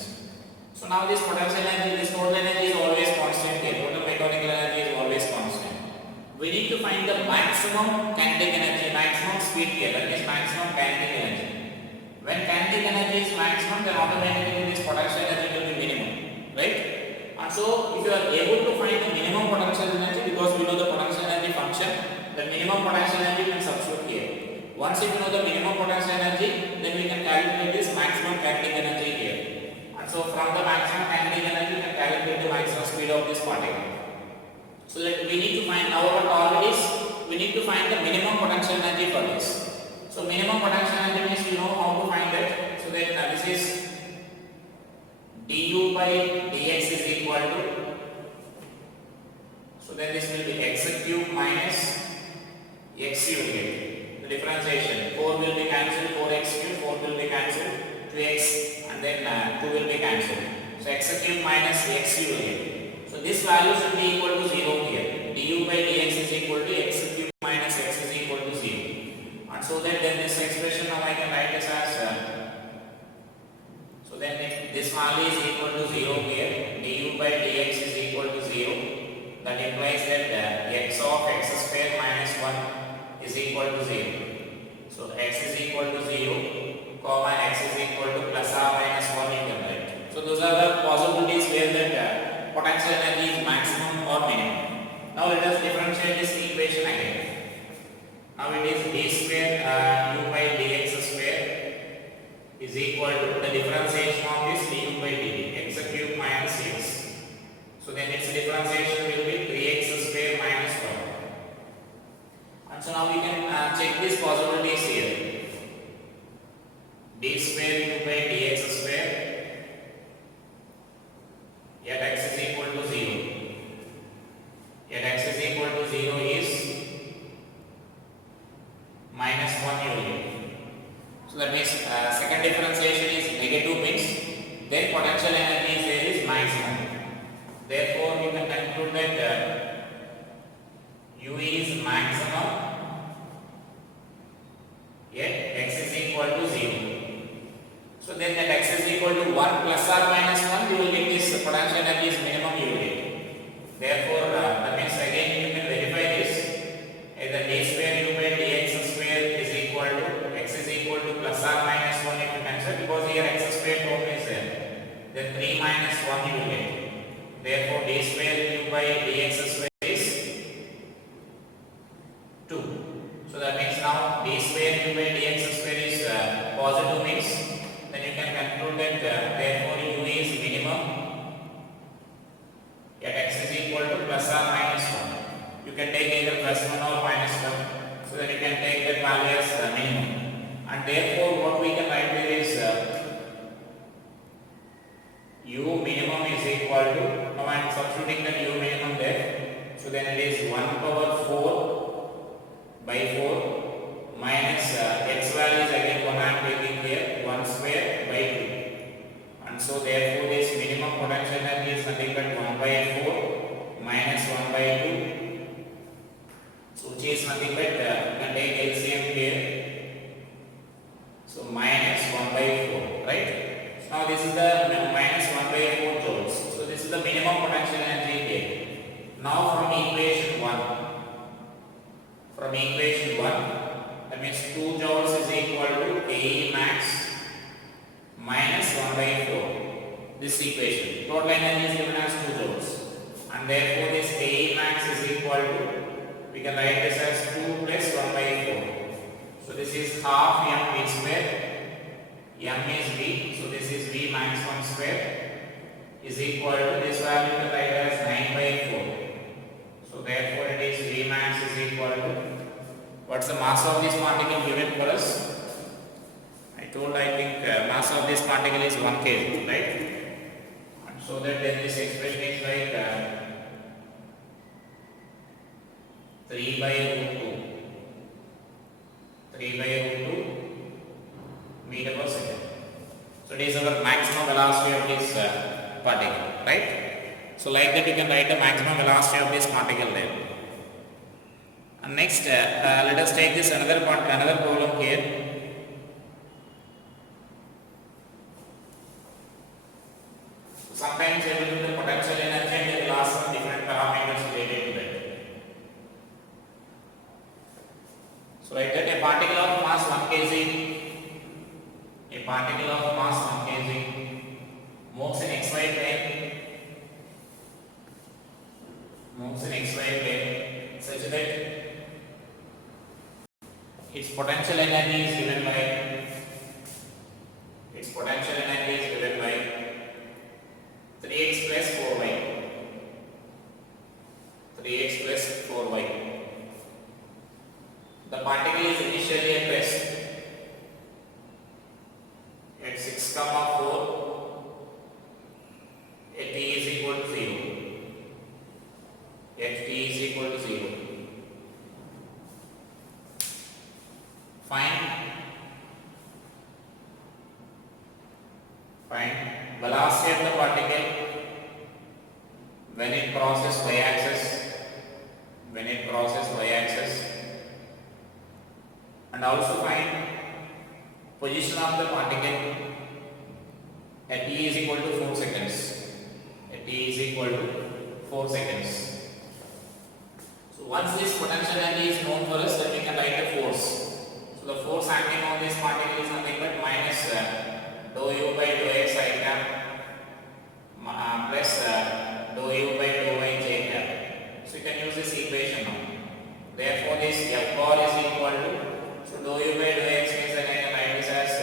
So now this potential energy, this total energy is always constant here. Total mechanical energy is always constant. We need to find the maximum kinetic energy, maximum speed here. That is maximum kinetic energy. When kinetic energy is maximum, then automatically this potential energy will be minimum, right? And so if you are able to find the minimum potential energy, because we know the potential energy function, the minimum potential energy we can substitute here. Once if you know the minimum potential energy, then we can calculate this maximum kinetic energy here. And so from the maximum kinetic energy, we can calculate the maximum speed of this particle. So that we need to find, our target is we need to find the minimum potential energy for this. So minimum potential energy means you know how to find that. So then this is du by dx is equal to, so then this will be x cube minus x you will get. The differentiation 4 will be cancelled, 4x cube, 4 will be cancelled, 2x and then 2 will be cancelled. So x cube minus x you will get. So this value should be equal to 0 here. Du by dx is equal to x cube minus x is equal to 0. And so that then this expression now I can write this as so then if this value is equal to 0 here, du by dx is equal to 0. That implies that x of x square minus 1 is equal to 0. So x is equal to 0, comma x is equal to plus or minus 1 you can write. So those are the possibilities where that potential energy is maximum or minimum. Now let us differentiate this equation again. Now it is d square u by dx square is is equal to the differentiation of this du by dt, x cube minus x. So then its differentiation will be 3x square minus 1. And so now we can check these possibilities here. D square u by dx square at x is equal to 0. At x is equal to 0 is minus 1 unit. So that means second differentiation is negative means then potential energy is there is maximum. Therefore, we can conclude that u is maximum at x is equal to 0. So then at x is equal to 1 plus or minus 1, you will get this potential energy is minimum you will get. Therefore, that means again you can verify this. Either d square u by dx square is equal to x is equal to plus or minus 1 if you consider, because here x square term is there. Then 3 minus 1 you will get. Therefore, d square u by dx square is 2. So that means now d square u by dx square is positive means then you can conclude that therefore u is minimum at x is equal to plus or minus 1. You can take either plus 1 or minus 1. So that you can take that value as minimum. And therefore what we can write there is u minimum is equal to, now I am substituting the u minimum there. So then it is 1 power 4 by 4 minus x value is again 1 I am taking here 1 square by 2. And so therefore this minimum potential energy is nothing but 1 by 4 minus 1 by 2. So which is nothing but you can take LCM here. So minus 1 by 4, right? So now this is the minus 1 by 4 joules. So this is the minimum potential energy here. Now from equation 1, that means 2 joules is equal to A max minus 1 by 4. This equation. Total energy is given as 2 joules. And therefore this A max is equal to, we can write this as 2 plus 1 by 4. So this is half m v square. M is v. So this is v maximum square is equal to this value we can write as 9 by 4. So therefore it is v max is equal to, what's the mass of this particle given for us? I told I think mass of this particle is 1 kg, right? And so that then this expression is like 3 by root 2. 3 by root 2 meter per second. So it is our maximum velocity of this particle, right? So like that you can write the maximum velocity of this particle there. And next let us take this another problem here. So sometimes we will do the potential energy and the velocity of different parameters related to that. So like that a particle of mass 1 kg, moves in xy plane, such that its potential energy is given by 3x plus 4y. The particle is initially at rest at 6, 4 at t is equal to 0. Find velocity of the particle when it crosses y-axis, and also find position of the particle at t is equal to 4 seconds. So once this potential energy is known for us, then we can write the force. So the force acting on this particle is nothing but minus dou u by dou x I cap plus dou u by dou y j cap. So you can use this equation now. Therefore this F bar is equal to, so dou u by dou x means that I can write this as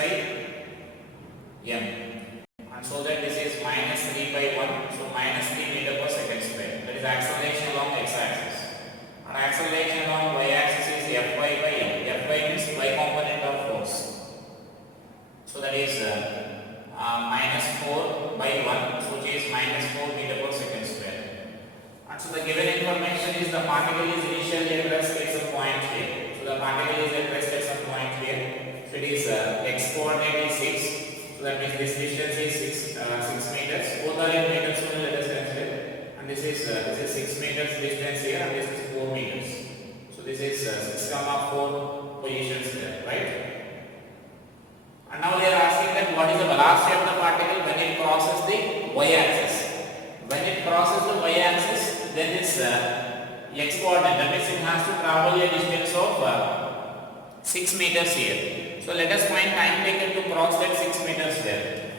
by m. And so that this is minus 3 by 1, so minus 3 meter per second square. That is acceleration along x-axis. And acceleration along y-axis is Fy by m. Fy means y component of force. So that is minus 4 by 1, so which is minus 4 meter per second square. And so the given information is the particle is initially at rest at some point here. So the particle is at rest at some point here. So it is x coordinate is 6. So that means this distance is 6 meters. Both are in meters, so let us consider. And this is 6 meters distance here, and this is 4 meters. So this is 6,4 positions there, right? And now they are asking that what is the velocity of the particle when it crosses the y-axis. When it crosses the y-axis, then this x coordinate, that means it has to travel a distance of 6 meters here. So let us find time taken to cross that 6 meters there.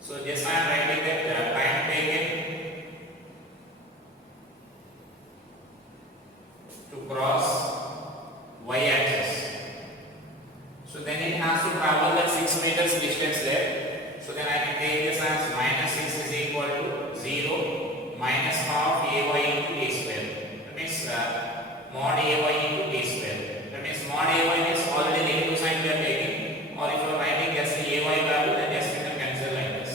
So just I am writing that time taken to cross y-axis. So then it has to travel that 6 meters distance there. So then I can take this as minus 6 is equal to 0 minus half ay into a square. That means mod ay into a square. That means mod ay is already negative sign we are taking, or if you are writing just the ay value, then just we can cancel like this.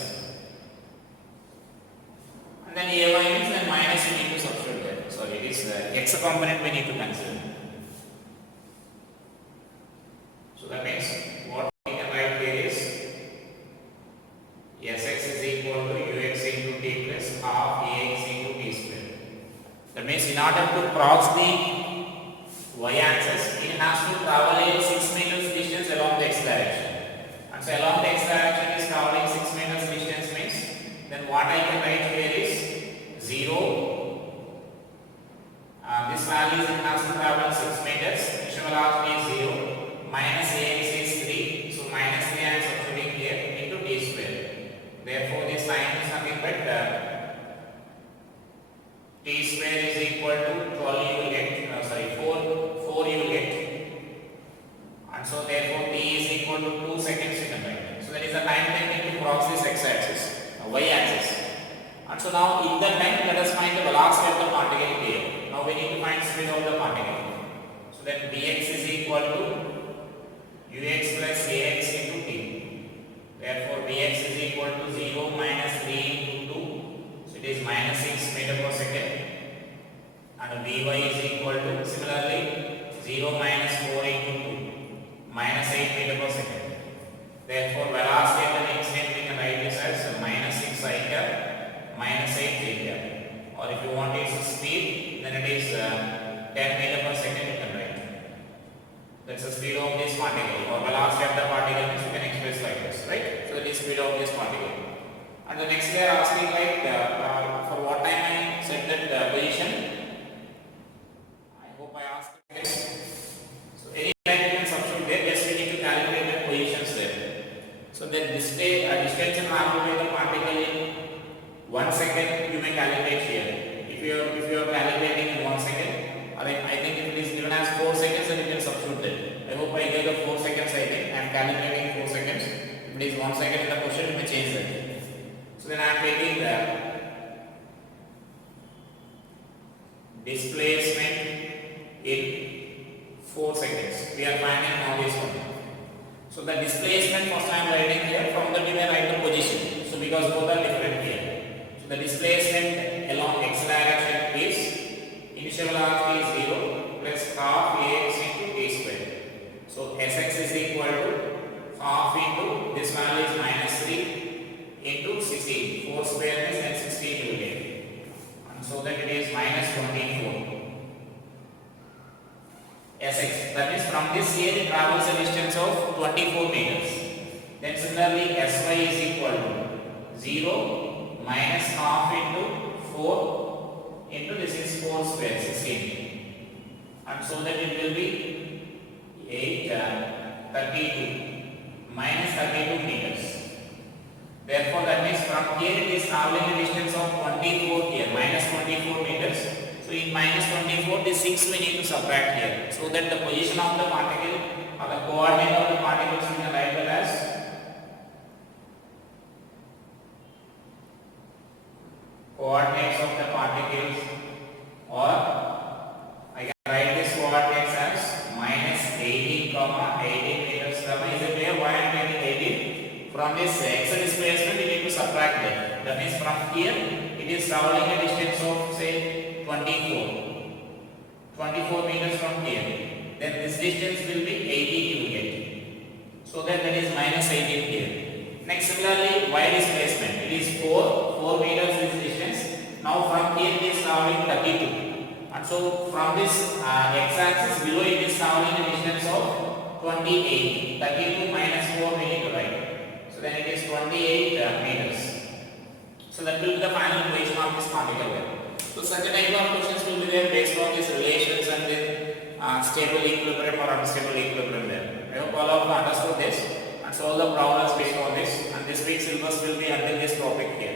And then ay means then minus we need to substitute there. So it is x component we need to consider. So that means what we can write here is Sx is equal to ux into t plus half ax into t square. That means in order to cross the y-axis, it has to travel a 6 meters distance along the x direction. And so along the x direction is traveling 6 meters distance means, then what I can write here is 0. This value is it has to travel 6 meters. Initial velocity is 0. Minus ax is 3. So minus 3 I am substituting here into t square. Therefore this sign is nothing but t square is equal to 12 you will get 4 you will get, and so therefore t is equal to 2 seconds you can write. So that is the time taken to cross this x-axis, y-axis. And so now in that time let us find the velocity of the particle here. Now we need to find speed of the particle. So then bx is equal to ux plus ax into t. Therefore bx is equal to 0 minus 3 into 2. So it is minus 6 meter per second. And Vy is equal to similarly 0 minus 4 into 2 minus 8 meter per second. Therefore velocity at the instant we can write this as minus 6 I cap minus 8 j cap. Or if you want its speed, then it is 10 meter per second you can write. That's the speed of this particle, or velocity of the particle which you can express like this, right? So that is speed of this particle. And the next they are asking like for what time I set that position. I asked this. So any time you can substitute there, just we need to calculate the positions there. So then distance and magnitude of the particle in 1 second you may calculate here. If you are calculating in 1 second, I think if it is given as 4 seconds, then you can substitute it. I hope I gave the 4 seconds. I think I am calculating 4 seconds. If it is 1 second in the question, you may change that. So then I am taking the displacement in 4 seconds. We are finding now this one. So the displacement first I am writing here, from that we may write the position. So because both are different here. So the displacement along x direction is initial velocity is 0 plus half ax into t square. So Sx is equal to half into this value is minus 3 into 16. 4 square is then 16 you will get. And so that it is minus 24. Sx, that means from this here it travels a distance of 24 meters. Then similarly Sy is equal to 0 minus half into 4 into this is 4 square 16. And so that it will be 32 minus 32 meters. Therefore that means from here it is traveling a distance of 24 here, minus 24 meters. So in minus 24, this 6 we need to subtract here, so that the position of the particle or the coordinate of the particles we can write the 18 comma 18 meters comma is it clear? Why I am taking 18? From this x displacement you need to subtract that. That means from here it is traveling a distance of say 24 meters from here. Then this distance will be 18 you get. So that is minus 18 here. Next similarly y displacement. It is 4 meters is distance. Now from here it is traveling 32. And so from this x-axis below it is traveling a distance of 28. 32 minus 4 we need to write. So then it is 28 meters. So that will be the final equation of this particle there. So such a type of questions will be there based on these relations and then stable equilibrium or unstable equilibrium there. I hope all of you understood this and solve the problems based on this. And this week's syllabus will be under this topic here.